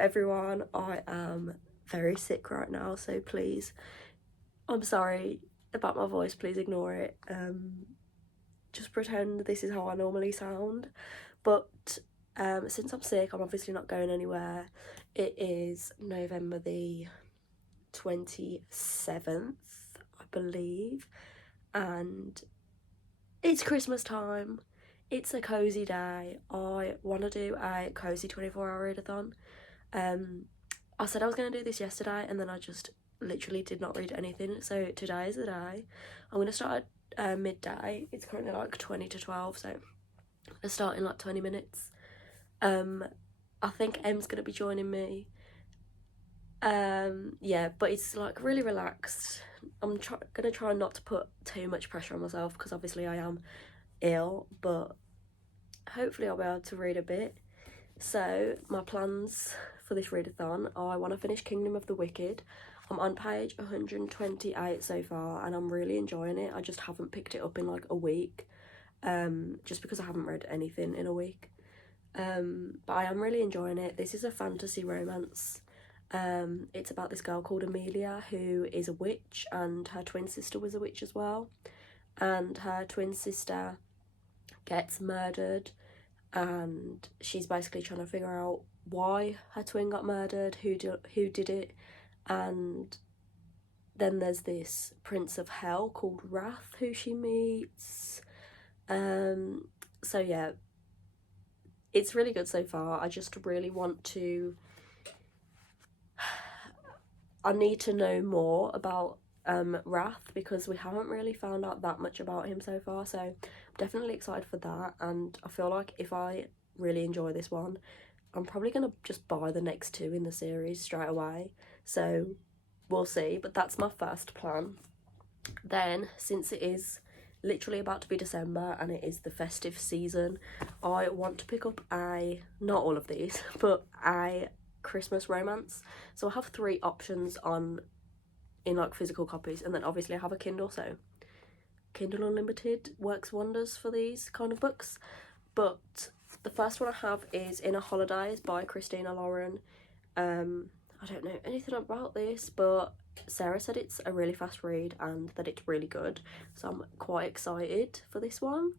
everyone, I am very sick right now, so please, I'm sorry about my voice, please ignore it. Just pretend this is how I normally sound. But since I'm sick, I'm obviously not going anywhere. It is November the 27th, I believe, and it's Christmas time. It's a cozy day. I want to do a cozy 24-hour readathon. I said I was going to do this yesterday, and then I just literally did not read anything. So today is the day. I'm going to start at midday. It's currently like 20 to 12, so I'm going to start in like 20 minutes. I think Em's going to be joining me. Yeah, but it's like really relaxed. I'm gonna try not to put too much pressure on myself because obviously I am ill, but hopefully I'll be able to read a bit. So my plans for this readathon, I want to finish Kingdom of the Wicked. I'm on page 128 so far and I'm really enjoying it. I just haven't picked it up in like a week, just because I haven't read anything in a week. But I am really enjoying it. This is a fantasy romance. It's about this girl called Amelia who is a witch, and her twin sister was a witch as well, and her twin sister gets murdered, and she's basically trying to figure out why her twin got murdered, who did it, and then there's this prince of hell called Wrath who she meets. So yeah, it's really good so far. I just really want to I need to know more about Wrath because we haven't really found out that much about him so far, so I'm definitely excited for that. And I feel like if I really enjoy this one, I'm probably going to just buy the next two in the series straight away, so we'll see. But that's my first plan. Then, since it is literally about to be December and it is the festive season, I want to pick up not all of these, but a Christmas romance. So I have 3 options in like physical copies, and then obviously I have a Kindle, so Kindle Unlimited works wonders for these kind of books. But the first one I have is Inner Holidays by Christina Lauren. I don't know anything about this, but Sarah said it's a really fast read and that it's really good, so I'm quite excited for this one.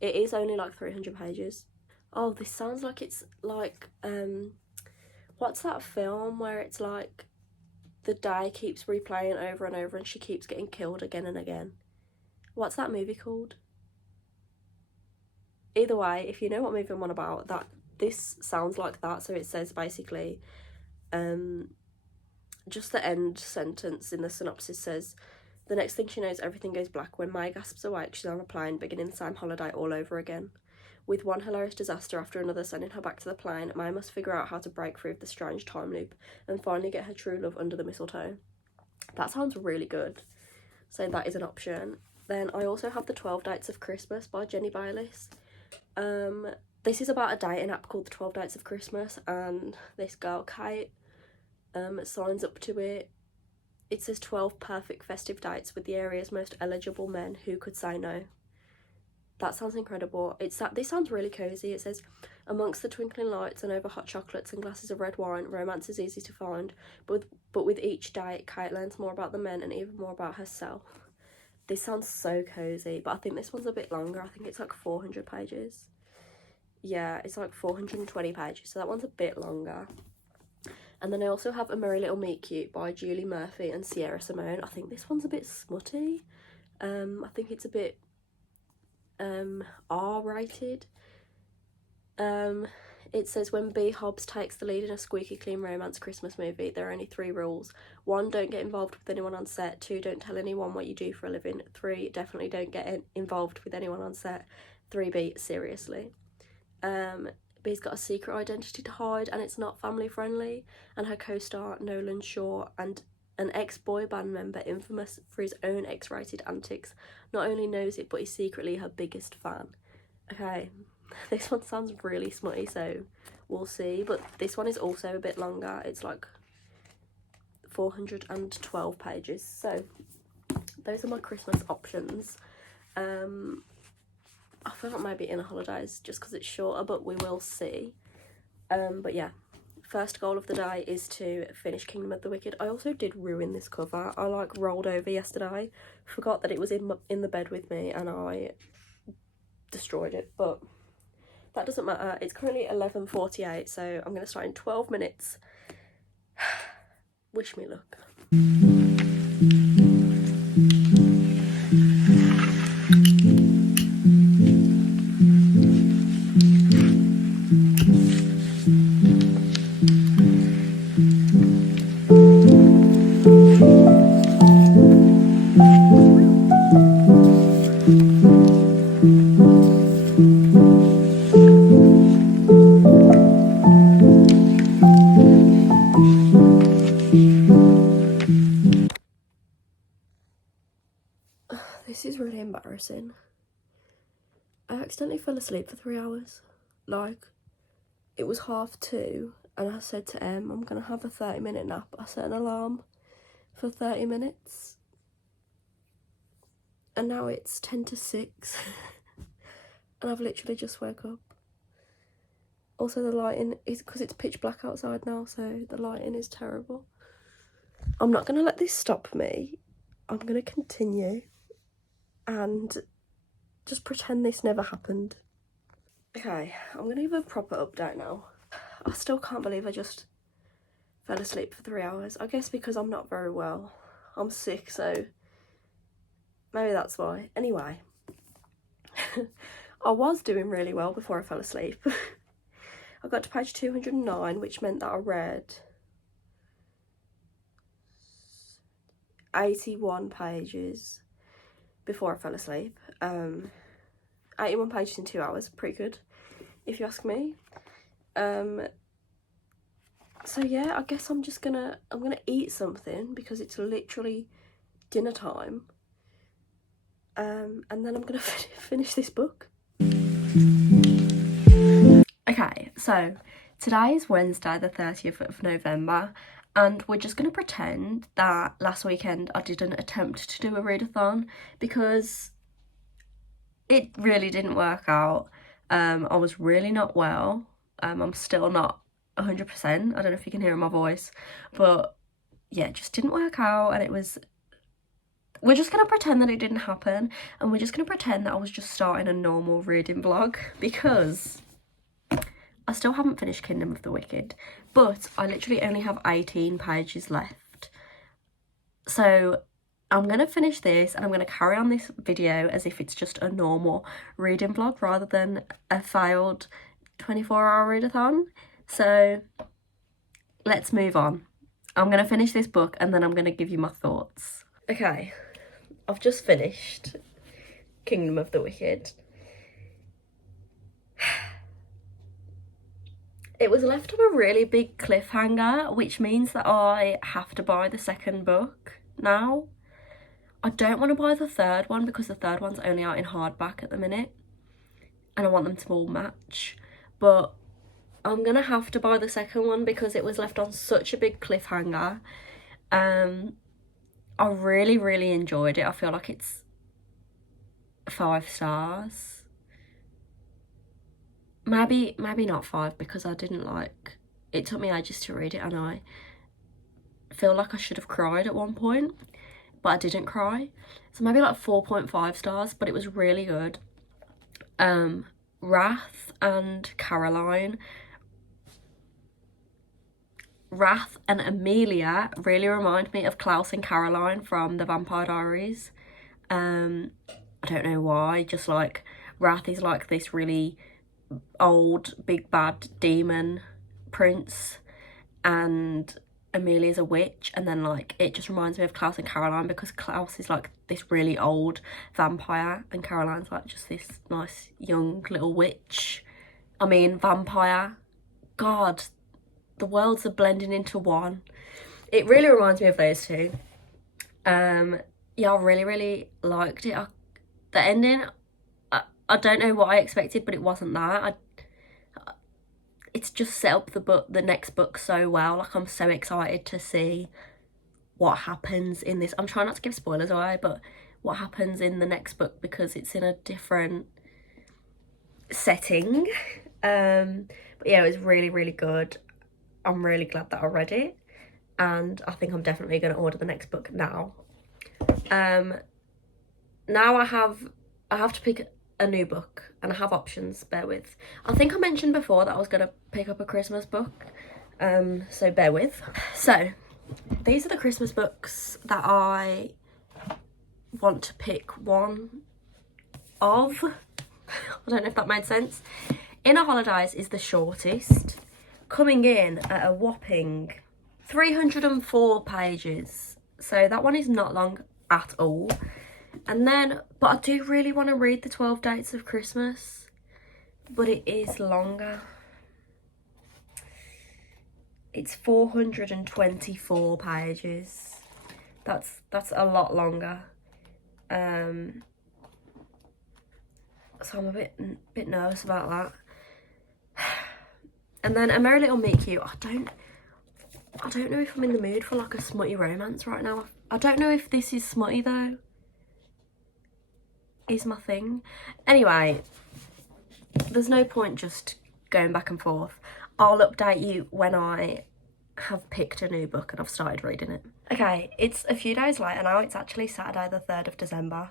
It is only like 300 pages. Oh, this sounds like it's like what's that film where it's like the day keeps replaying over and over and she keeps getting killed again and again? What's that movie called? Either way, if you know what movie I'm on about, this sounds like that. So it says basically, just the end sentence in the synopsis says, the next thing she knows, everything goes black. When May gasps awake, she's on a plane, beginning the same holiday all over again. With one hilarious disaster after another sending her back to the plane, May must figure out how to break free of the strange time loop and finally get her true love under the mistletoe. That sounds really good. So that is an option. Then I also have The 12 Dates of Christmas by Jenny Bayliss. This is about a dating app called The 12 Dates of Christmas, and this girl, Kate, signs up to it. It says 12 perfect festive dates with the area's most eligible men who could say no. That sounds incredible. This sounds really cozy. It says, amongst the twinkling lights and over hot chocolates and glasses of red wine, romance is easy to find, but with each date, Kate learns more about the men and even more about herself. This sounds so cozy, but I think this one's a bit longer. I think it's like 400 pages. Yeah, it's like 420 pages, so that one's a bit longer. And then I also have A Merry Little Meet Cute by Julie Murphy and Sierra Simone. I think this one's a bit smutty. I think it's a bit R-rated. It says, when B. Hobbs takes the lead in a squeaky clean romance Christmas movie, there are only 3 rules. 1, don't get involved with anyone on set. 2, don't tell anyone what you do for a living. 3, definitely don't get involved with anyone on set. 3B, seriously. B's got a secret identity to hide and it's not family friendly, and her co-star Nolan Shaw, and an ex-boy band member infamous for his own X-rated antics, not only knows it but is secretly her biggest fan. Okay, this one sounds really smutty, so we'll see. But this one is also a bit longer. It's like 412 pages. So those are my Christmas options. I feel like maybe Inner Holidays just because it's shorter, but we will see. But yeah, first goal of the day is to finish Kingdom of the Wicked. I also did ruin this cover. I like rolled over yesterday, forgot that it was in the bed with me, and I destroyed it, but that doesn't matter. It's currently 11:48, so I'm going to start in 12 minutes. Wish me luck. This is really embarrassing. I accidentally fell asleep for 3 hours. Like, it was 2:30 and I said to Em, I'm gonna have a 30-minute nap. I set an alarm for 30 minutes and now it's 10 to 6 and I've literally just woke up. Also, the lighting is, because it's pitch black outside now, so the lighting is terrible. I'm not gonna let this stop me. I'm gonna continue and just pretend this never happened. Okay, I'm gonna give a proper update now. I still can't believe I just fell asleep for 3 hours. I guess because I'm not very well. I'm sick, so maybe that's why. Anyway, I was doing really well before I fell asleep. I got to page 209, which meant that I read 81 pages before I fell asleep. 81 pages in 2 hours, pretty good, if you ask me. So yeah, I guess I'm gonna eat something because it's literally dinner time. And then I'm gonna finish this book. Okay, so today is Wednesday, the 30th of November, and we're just gonna pretend that last weekend I didn't attempt to do a readathon because it really didn't work out. I was really not well. I'm still not 100%. I don't know if you can hear in my voice, but yeah, it just didn't work out, and we're just gonna pretend that it didn't happen, and we're just gonna pretend that I was just starting a normal reading vlog because I still haven't finished Kingdom of the Wicked, but I literally only have 18 pages left. So I'm gonna finish this and I'm gonna carry on this video as if it's just a normal reading vlog rather than a failed 24-hour readathon. So let's move on. I'm gonna finish this book and then I'm gonna give you my thoughts. Okay, I've just finished Kingdom of the Wicked. It was left on a really big cliffhanger, which means that I have to buy the second book now. I don't want to buy the third one because the third one's only out in hardback at the minute and I want them to all match, but I'm gonna have to buy the second one because it was left on such a big cliffhanger. I really enjoyed it. I feel like it's 5 stars. Maybe not 5 because I didn't like it. Took me ages to read it and I feel like I should have cried at one point, but I didn't cry. So maybe like 4.5 stars, but it was really good. Wrath and Caroline. Wrath and Amelia really remind me of Klaus and Caroline from the Vampire Diaries. I don't know why, just like Wrath is like this really old big bad demon prince and Amelia's a witch, and then like it just reminds me of Klaus and Caroline because Klaus is like this really old vampire and Caroline's like just this nice young little witch. I mean, vampire. God, the worlds are blending into one. It really reminds me of those two. Yeah, I really liked it. The ending, I don't know what I expected, but it wasn't that. It's just set up the next book so well. Like, I'm so excited to see what happens in this. I'm trying not to give spoilers away, but what happens in the next book because it's in a different setting. But yeah, it was really good. I'm really glad that I read it, and I think I'm definitely going to order the next book now. Now I have to pick a new book, and I have options, bear with. I think I mentioned before that I was going to pick up a Christmas book, so bear with. So these are the Christmas books that I want to pick one of. I don't know if that made sense. Inner Holidays is the shortest, coming in at a whopping 304 pages. So that one is not long at all. And then, but I do really want to read the 12 Dates of Christmas, but it is longer. It's 424 pages. That's a lot longer. So I'm a bit nervous about that. And then A Merry Little Meet Cute. I don't know if I'm in the mood for like a smutty romance right now. I don't know if this is smutty though. Is my thing. Anyway, there's no point just going back and forth. I'll update you when I have picked a new book and I've started reading it. Okay, it's a few days later now. It's actually Saturday the 3rd of December.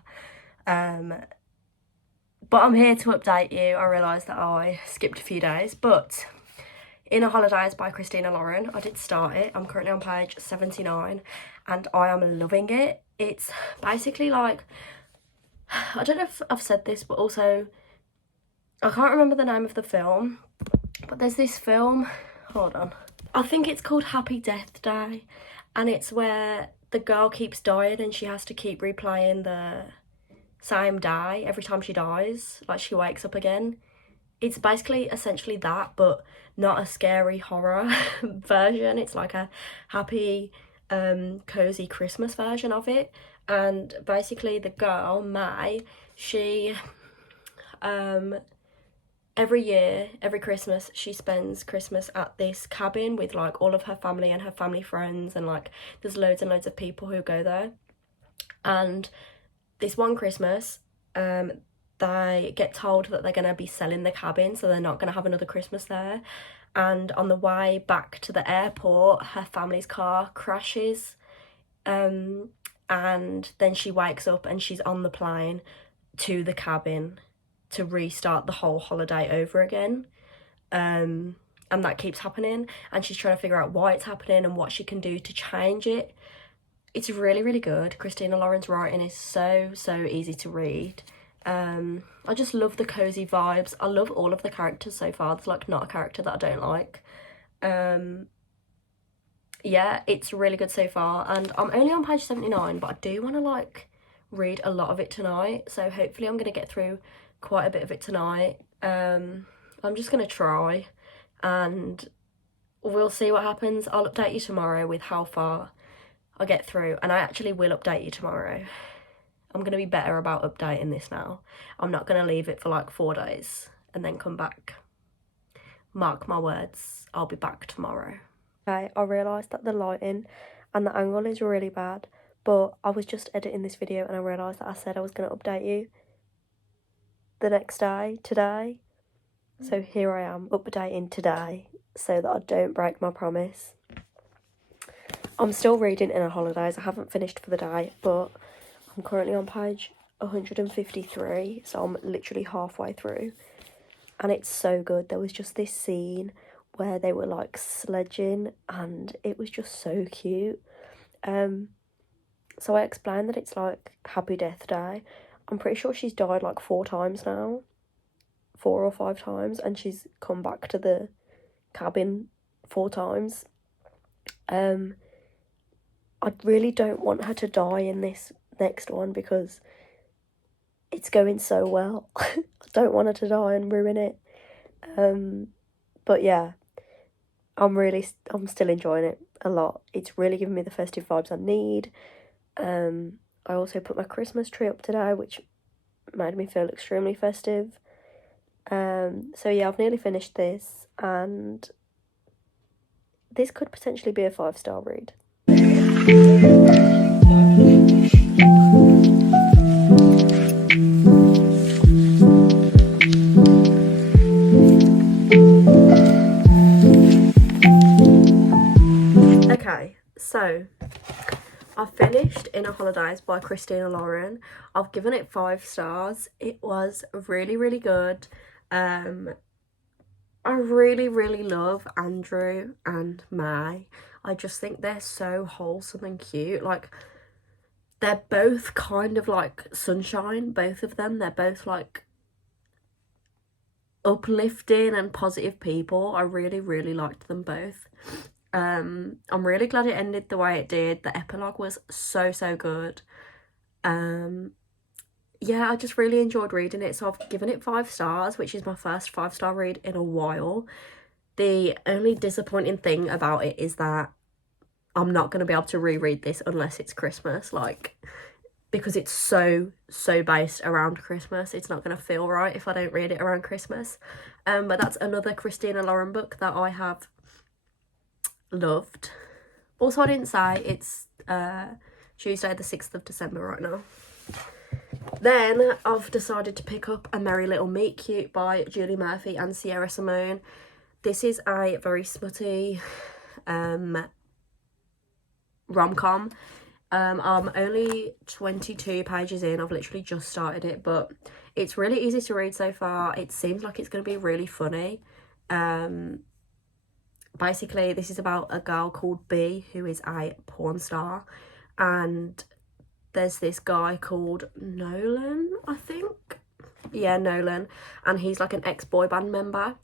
But I'm here to update you. I realised that I skipped a few days, but Inner Holidays by Christina Lauren, I did start it. I'm currently on page 79 and I am loving it. It's basically like, I don't know if I've said this, but also I can't remember the name of the film, but there's this film, hold on, I think it's called Happy Death Day, and it's where the girl keeps dying and she has to keep replaying the same day every time she dies, like she wakes up again. It's basically essentially that, but not a scary horror version. It's like a happy cozy Christmas version of it. And basically the girl May, she every year, every Christmas, she spends Christmas at this cabin with like all of her family and her family friends, and like there's loads and loads of people who go there. And this one Christmas, they get told that they're going to be selling the cabin, so they're not going to have another Christmas there. And on the way back to the airport, her family's car crashes, and then she wakes up and she's on the plane to the cabin to restart the whole holiday over again. And that keeps happening, and she's trying to figure out why it's happening and what she can do to change it. It's really, really good. Christina Lauren's writing is so easy to read. I just love the cozy vibes. I love all of the characters so far. There's like not a character that I don't like. Yeah, it's really good so far, and I'm only on page 79, but I do want to like read a lot of it tonight, so hopefully I'm going to get through quite a bit of it tonight. I'm just going to try, and we'll see what happens. I'll update you tomorrow with how far I get through, and I actually will update you tomorrow. I'm going to be better about updating this now. I'm not going to leave it for like 4 days and then come back. Mark my words, I'll be back tomorrow. Okay, I realised that the lighting and the angle is really bad, but I was just editing this video and I realised that I said I was going to update you the next day, today. So here I am, updating today so that I don't break my promise. I'm still reading Inner Holidays. I haven't finished for the day, but I'm currently on page 153, so I'm literally halfway through. And it's so good. There was just this scene where they were like sledging and it was just so cute. So I explained that it's like Happy Death Day. I'm pretty sure she's died like 4 times now. 4 or 5 times, and she's come back to the cabin 4 times. I really don't want her to die in this next one because it's going so well. I don't want her to die and ruin it. But yeah, I'm still enjoying it a lot. It's really giving me the festive vibes I need. I also put my Christmas tree up today, which made me feel extremely festive. So yeah, I've nearly finished this, and this could potentially be a 5-star read. So I finished Inner Holidays by Christina Lauren. I've given it 5 stars. It was really, really good. I really love Andrew and May. I just think they're so wholesome and cute. Like, they're both kind of like sunshine, both of them. They're both like uplifting and positive people. I really liked them both. I'm really glad it ended the way it did. The epilogue was so good. Yeah, I just really enjoyed reading it, so I've given it 5 stars, which is my first 5-star read in a while. The only disappointing thing about it is that I'm not going to be able to reread this unless it's Christmas, like, because it's so based around Christmas. It's not going to feel right if I don't read it around Christmas. But that's another Christina Lauren book that I have loved. Also, I didn't say it's Tuesday the 6th of December right now. Then I've decided to pick up A Merry Little Meet Cute by Julie Murphy and Sierra Simone. This is a very smutty rom-com. I'm only 22 pages in. I've literally just started it, but it's really easy to read so far. It seems like it's going to be really funny. Basically, this is about a girl called B who is a porn star, and there's this guy called Nolan, I think. Yeah, Nolan. And he's like an ex-boy band member.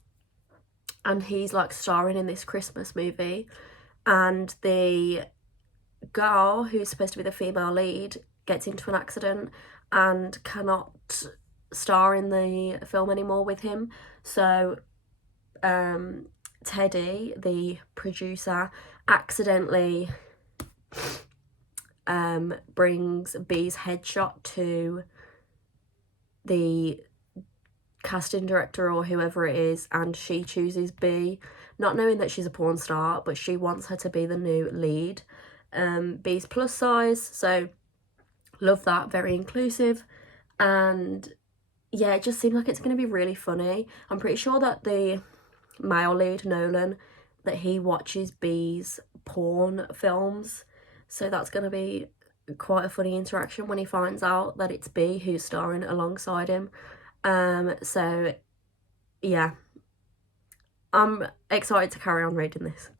And he's like starring in this Christmas movie. And the girl who's supposed to be the female lead gets into an accident and cannot star in the film anymore with him. So Teddy, the producer, accidentally brings B's headshot to the casting director or whoever it is, and she chooses B, not knowing that she's a porn star, but she wants her to be the new lead. B's plus size, so love that, very inclusive, and yeah, it just seemed like it's going to be really funny. I'm pretty sure that the male lead, Nolan, that he watches B's porn films, so that's going to be quite a funny interaction when he finds out that it's B who's starring alongside him. So yeah, I'm excited to carry on reading this.